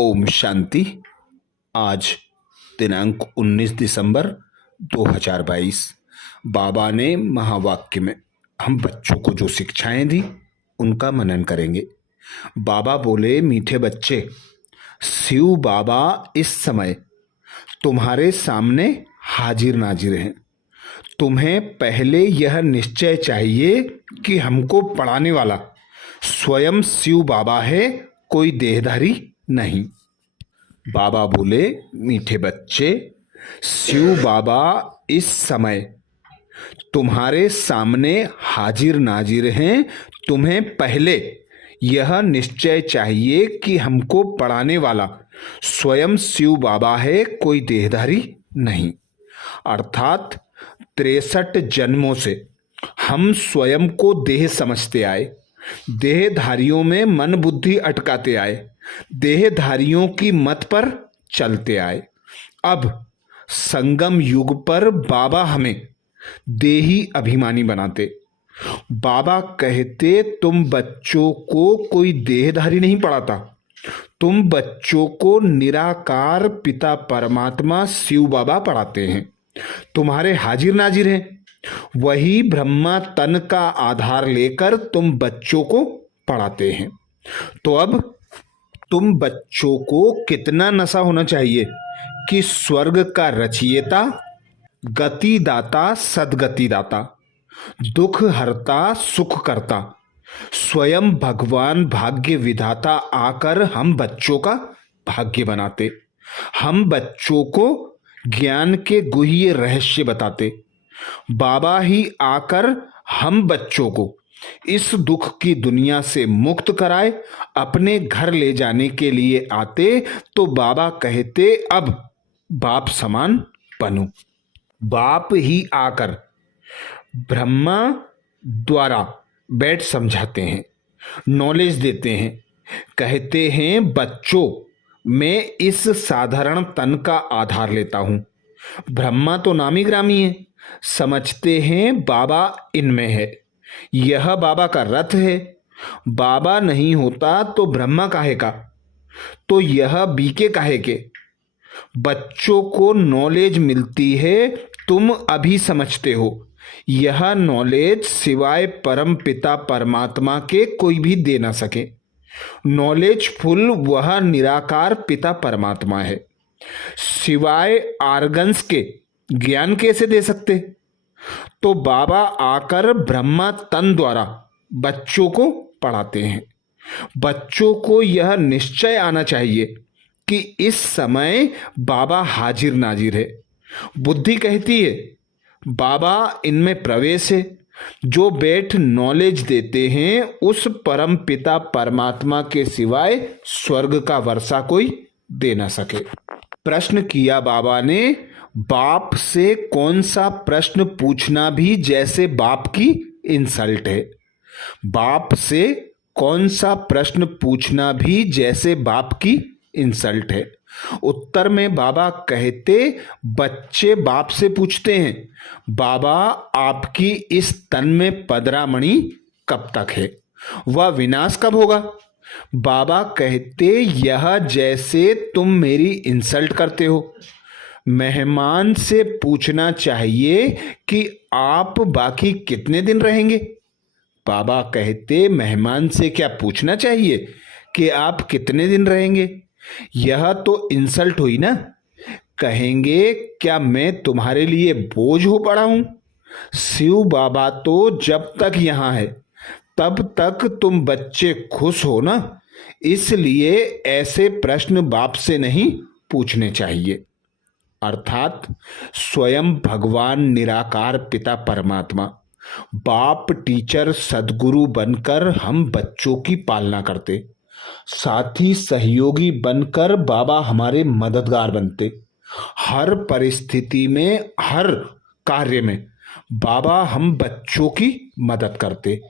ओम शांति। आज दिनांक 19 दिसंबर 2022। बाबा ने महावाक्य में हम बच्चों को जो शिक्षाएं दी उनका मनन करेंगे। बाबा बोले, मीठे बच्चे, शिव बाबा इस समय तुम्हारे सामने हाजिर नाजिर हैं। तुम्हें पहले यह निश्चय चाहिए कि हमको पढ़ाने वाला स्वयं शिव बाबा है, कोई देहधारी नहीं। बाबा बोले, मीठे बच्चे, शिव बाबा इस समय तुम्हारे सामने हाजिर नाजिर हैं। तुम्हें पहले यह निश्चय चाहिए कि हमको पढ़ाने वाला स्वयं शिव बाबा है, कोई देहधारी नहीं। अर्थात 63 जन्मों से हम स्वयं को देह समझते आए, देहधारियों में मन बुद्धि अटकाते आए, देहधारियों की मत पर चलते आए। अब संगम युग पर बाबा हमें देही अभिमानी बनाते। बाबा कहते, तुम बच्चों को कोई देहधारी नहीं पढ़ाता, तुम बच्चों को निराकार पिता परमात्मा शिव बाबा पढ़ाते हैं। तुम्हारे हाजिर नाजिर हैं, वही ब्रह्मा तन का आधार लेकर तुम बच्चों को पढ़ाते हैं। तो अब तुम बच्चों को कितना नशा होना चाहिए कि स्वर्ग का रचयिता, गति दाता, सदगति दाता, दुख हरता, सुख करता, स्वयं भगवान भाग्य विधाता आकर हम बच्चों का भाग्य बनाते, हम बच्चों को ज्ञान के गुह्य रहस्य बताते। बाबा ही आकर हम बच्चों को इस दुख की दुनिया से मुक्त कराए अपने घर ले जाने के लिए आते। तो बाबा कहते, अब बाप समान बनो। बाप ही आकर ब्रह्मा द्वारा बैठ समझाते हैं, नॉलेज देते हैं। कहते हैं, बच्चों, मैं इस साधारण तन का आधार लेता हूं। ब्रह्मा तो नामी ग्रामी है, समझते हैं बाबा इनमें है, यह बाबा का रथ है। बाबा नहीं होता तो ब्रह्मा काहे का, तो यह बीके काहे के। बच्चों को नॉलेज मिलती है, तुम अभी समझते हो। यह नॉलेज सिवाय परम पिता परमात्मा के कोई भी दे ना सके। नॉलेज फुल वह निराकार पिता परमात्मा है, सिवाय आर्गन्स के ज्ञान कैसे दे सकते। तो बाबा आकर ब्रह्मा तन द्वारा बच्चों को पढ़ाते हैं। बच्चों को यह निश्चय आना चाहिए कि इस समय बाबा हाजिर नाजिर है। बुद्धि कहती है बाबा इनमें प्रवेश है। जो बैठ नॉलेज देते हैं उस परम पिता परमात्मा के सिवाय स्वर्ग का वर्षा कोई दे ना सके। प्रश्न किया बाबा ने, बाप से कौन सा प्रश्न पूछना भी जैसे बाप की इंसल्ट है। बाप से कौन सा प्रश्न पूछना भी जैसे बाप की इंसल्ट है। उत्तर में बाबा कहते, बच्चे बाप से पूछते हैं, बाबा आपकी इस तन में पदरामणि कब तक है, वह विनाश कब होगा। बाबा कहते, यह जैसे तुम मेरी इंसल्ट करते हो। मेहमान से पूछना चाहिए कि आप बाकी कितने दिन रहेंगे। बाबा कहते, मेहमान से क्या पूछना चाहिए कि आप कितने दिन रहेंगे। यह तो इंसल्ट हुई ना। कहेंगे, क्या मैं तुम्हारे लिए बोझ हो पड़ा हूं। शिव बाबा तो जब तक यहां है तब तक तुम बच्चे खुश हो ना, इसलिए ऐसे प्रश्न बाप से नहीं पूछने चाहिए। अर्थात स्वयं भगवान निराकार पिता परमात्मा बाप टीचर सदगुरु बनकर हम बच्चों की पालना करते, साथी सहयोगी बनकर बाबा हमारे मददगार बनते। हर परिस्थिति में, हर कार्य में बाबा हम बच्चों की मदद करते।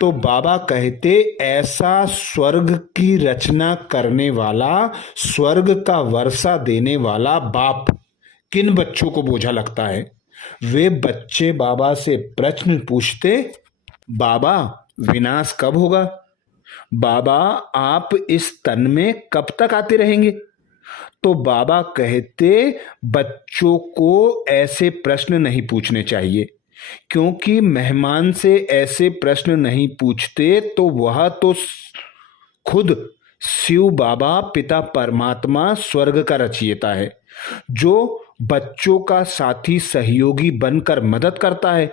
तो बाबा कहते, ऐसा स्वर्ग की रचना करने वाला, स्वर्ग का वर्षा देने वाला बाप किन बच्चों को बोझा लगता है। वे बच्चे बाबा से प्रश्न पूछते, बाबा विनाश कब होगा। बाबा आप इस तन में कब तक आते रहेंगे? तो बाबा कहते, बच्चों को ऐसे प्रश्न नहीं पूछने चाहिए, क्योंकि मेहमान से ऐसे प्रश्न नहीं पूछते तो वह तो खुद शिव बाबा पिता परमात्मा स्वर्ग का रचयिता है, जो बच्चों का साथी सहयोगी बनकर मदद करता है।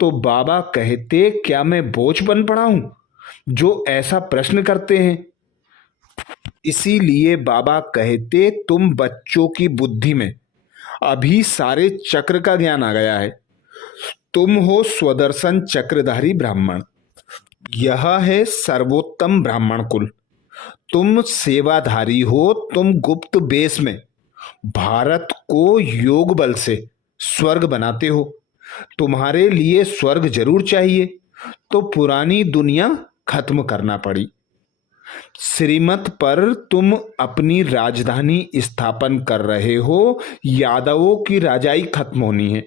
तो बाबा कहते, क्या मैं बोझ बन पड़ा हूं जो ऐसा प्रश्न करते हैं? इसीलिए बाबा कहते, तुम बच्चों की बुद्धि में अभी सारे चक्र का ज्ञान आ गया है। तुम हो स्वदर्शन चक्रधारी ब्राह्मण। यह है सर्वोत्तम ब्राह्मण कुल। तुम सेवाधारी हो। तुम गुप्त बेस में भारत को योग बल से स्वर्ग बनाते हो। तुम्हारे लिए स्वर्ग जरूर चाहिए, तो पुरानी दुनिया खत्म करना पड़ी। श्रीमत पर तुम अपनी राजधानी स्थापन कर रहे हो। यादवों की राजाई खत्म होनी है।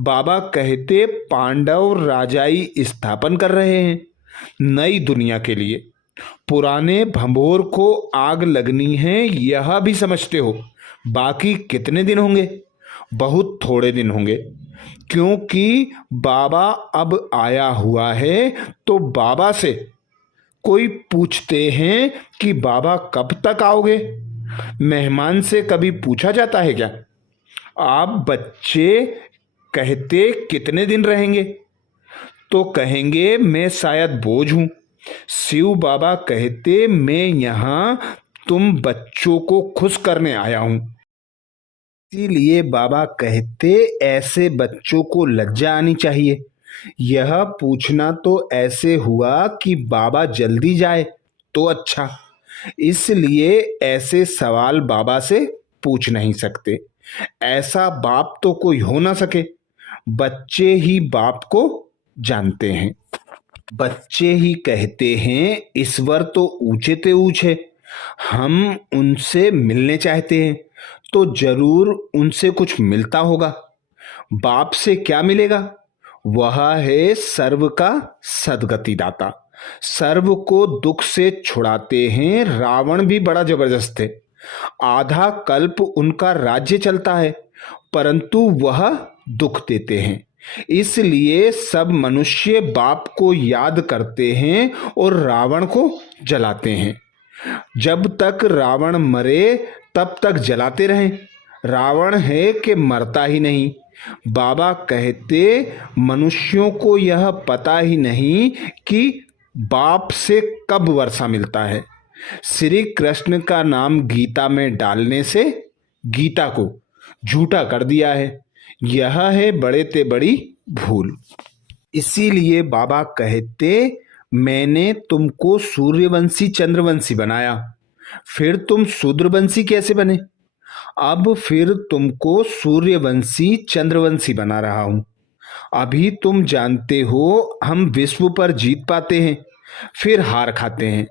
बाबा कहते, पांडव राजाई स्थापन कर रहे हैं नई दुनिया के लिए। पुराने भंबोर को आग लगनी है, यह भी समझते हो। बाकी कितने दिन होंगे? बहुत थोड़े दिन होंगे, क्योंकि बाबा अब आया हुआ है। तो बाबा से कोई पूछते हैं कि बाबा कब तक आओगे? मेहमान से कभी पूछा जाता है क्या? आप बच्चे कहते कितने दिन रहेंगे? तो कहेंगे मैं शायद बोझ हूं। शिव बाबा कहते, मैं यहां तुम बच्चों को खुश करने आया हूं। इसीलिए बाबा कहते, ऐसे बच्चों को लज्जा आनी चाहिए। यह पूछना तो ऐसे हुआ कि बाबा जल्दी जाए तो अच्छा। इसलिए ऐसे सवाल बाबा से पूछ नहीं सकते। ऐसा बाप तो कोई हो ना सके। बच्चे ही बाप को जानते हैं। बच्चे ही कहते हैं, ईश्वर तो ऊंचे ते ऊंचे, हम उनसे मिलने चाहते हैं, तो जरूर उनसे कुछ मिलता होगा। बाप से क्या मिलेगा? वह है सर्व का सद्गति दाता। सर्व को दुख से छुड़ाते हैं। रावण भी बड़ा जबरदस्त है। आधा कल्प उनका राज्य चलता है, परंतु वह दुख देते हैं। इसलिए सब मनुष्य बाप को याद करते हैं और रावण को जलाते हैं। जब तक रावण मरे तब तक जलाते रहें। रावण है कि मरता ही नहीं। बाबा कहते, मनुष्यों को यह पता ही नहीं कि बाप से कब वर्षा मिलता है। श्री कृष्ण का नाम गीता में डालने से गीता को झूठा कर दिया है। यह है बड़े ते बड़ी भूल। इसीलिए बाबा कहते, मैंने तुमको सूर्यवंशी चंद्रवंशी बनाया, फिर तुम शूद्रवंशी कैसे बने? अब फिर तुमको सूर्यवंशी चंद्रवंशी बना रहा हूं। अभी तुम जानते हो हम विश्व पर जीत पाते हैं, फिर हार खाते हैं।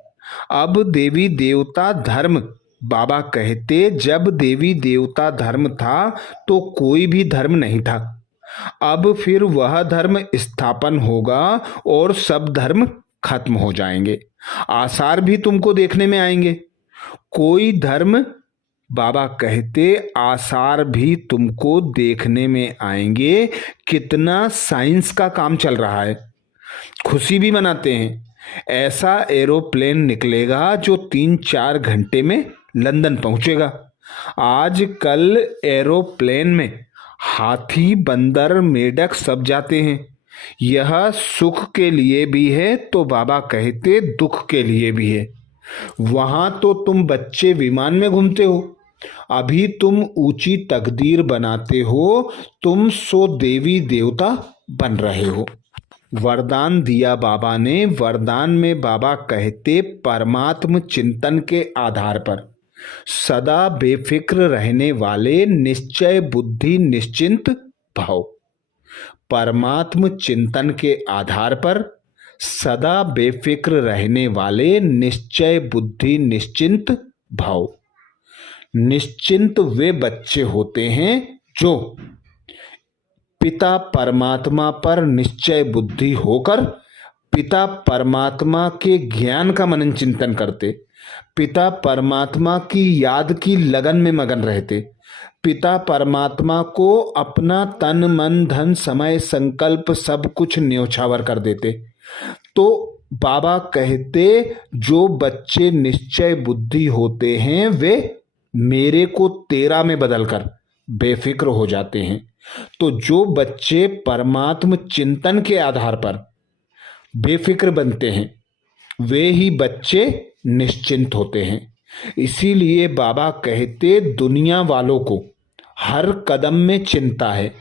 अब देवी देवता धर्म, बाबा कहते, जब देवी देवता धर्म था तो कोई भी धर्म नहीं था। अब फिर वह धर्म स्थापन होगा और सब धर्म खत्म हो जाएंगे। आसार भी तुमको देखने में आएंगे। कोई धर्म, बाबा कहते, आसार भी तुमको देखने में आएंगे। कितना साइंस का काम चल रहा है। खुशी भी मनाते हैं। ऐसा एरोप्लेन निकलेगा जो 3-4 घंटे में लंदन पहुंचेगा। आज कल एरोप्लेन में हाथी, बंदर, मेढक सब जाते हैं। यह सुख के लिए भी है तो बाबा कहते दुख के लिए भी है। वहां तो तुम बच्चे विमान में घूमते हो। अभी तुम ऊंची तकदीर बनाते हो। तुम सो देवी देवता बन रहे हो। वरदान दिया बाबा ने। वरदान में बाबा कहते, परमात्म चिंतन के आधार पर सदा बेफिक्र रहने वाले निश्चय बुद्धि निश्चिंत भाव। परमात्म चिंतन के आधार पर सदा बेफिक्र रहने वाले निश्चय बुद्धि निश्चिंत भाव। निश्चिंत वे बच्चे होते हैं जो पिता परमात्मा पर निश्चय बुद्धि होकर पिता परमात्मा के ज्ञान का मनन चिंतन करते, पिता परमात्मा की याद की लगन में मगन रहते, पिता परमात्मा को अपना तन मन धन समय संकल्प सब कुछ न्योछावर कर देते, तो बाबा कहते जो बच्चे निश्चय बुद्धि होते हैं वे मेरे को तेरा में बदलकर बेफिक्र हो जाते हैं। तो जो बच्चे परमात्म चिंतन के आधार पर बेफिक्र बनते हैं वे ही बच्चे निश्चिंत होते हैं। इसीलिए बाबा कहते दुनिया वालों को हर कदम में चिंता है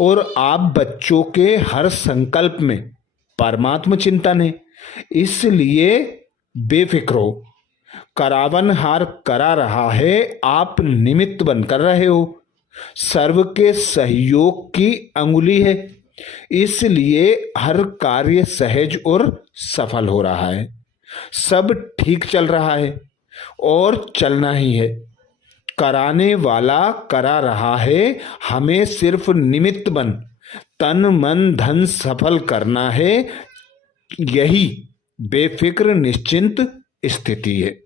और आप बच्चों के हर संकल्प में परमात्म चिंतन है, इसलिए बेफिक्र हो। करावन हार करा रहा है, आप निमित्त बनकर रहे हो, सर्व के सहयोग की अंगुली है, इसलिए हर कार्य सहज और सफल हो रहा है, सब ठीक चल रहा है और चलना ही है। कराने वाला करा रहा है, हमें सिर्फ निमित्त बन तन मन धन सफल करना है, यही बेफिक्र निश्चिंत स्थिति है।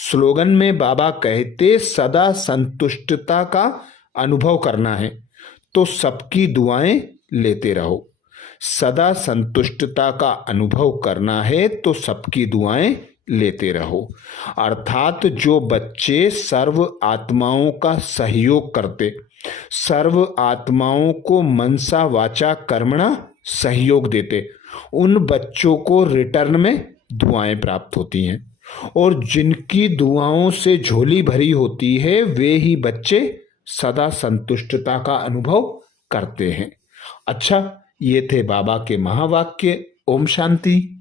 स्लोगन में बाबा कहते सदा संतुष्टता का अनुभव करना है तो सबकी दुआएं लेते रहो। सदा संतुष्टता का अनुभव करना है तो सबकी दुआएं लेते रहो। अर्थात जो बच्चे सर्व आत्माओं का सहयोग करते, सर्व आत्माओं को मनसा वाचा कर्मणा सहयोग देते, उन बच्चों को रिटर्न में दुआएं प्राप्त होती हैं, और जिनकी दुआओं से झोली भरी होती है वे ही बच्चे सदा संतुष्टता का अनुभव करते हैं। अच्छा, ये थे बाबा के महावाक्य। ओम शांति।